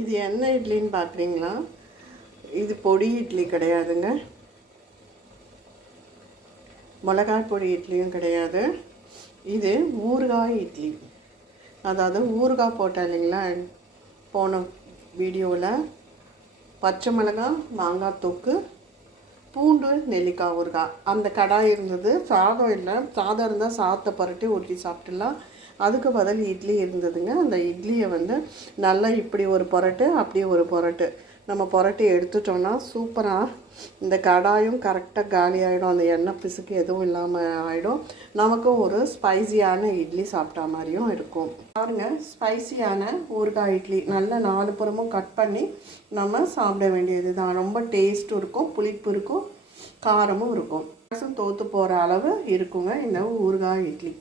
இது என்ன இட்லின்னு பார்க்குறீங்களா? இது பொடி இட்லி கிடையாதுங்க, மிளகாய் பொடி இட்லியும் கிடையாது. இது ஊறுகாய் இட்லி. அதாவது ஊறுகாய் போட்டேன் இல்லைங்களா போன வீடியோவில், பச்சை மிளகாய், மாங்காய் தொக்கு, பூண்டு, நெல்லிக்காய் ஊறுகாய். அந்த கடாய் இருந்தது, சாதம் இல்லை. சாதம் இருந்தால் சாதத்தை புரட்டி ஊற்றி சாப்பிட்டுலாம். அதுக்கு பதில் இட்லி இருந்ததுங்க. அந்த இட்லியை நல்லா இப்படி ஒரு புரட்டு, அப்படியே ஒரு புரட்டு நம்ம புரட்டி எடுத்துட்டோன்னா சூப்பராக இந்த கடாயும் கரெக்டாக காலி ஆகிடும். அந்த எண்ணெய் பிசுக்கு எதுவும் இல்லாமல் ஆகிடும். நமக்கும் ஒரு ஸ்பைசியான இட்லி சாப்பிட்டா மாதிரியும் இருக்கும். பாருங்கள், ஸ்பைசியான ஊறுகாய் இட்லி நல்லா 4 புறமும் கட் பண்ணி நம்ம சாப்பிட வேண்டியது தான். ரொம்ப டேஸ்ட்டும் இருக்கும், புளிப்பு இருக்கும், காரமும் இருக்கும். தோற்று போகிற அளவு இருக்குங்க இந்த ஊறுகாய் இட்லி.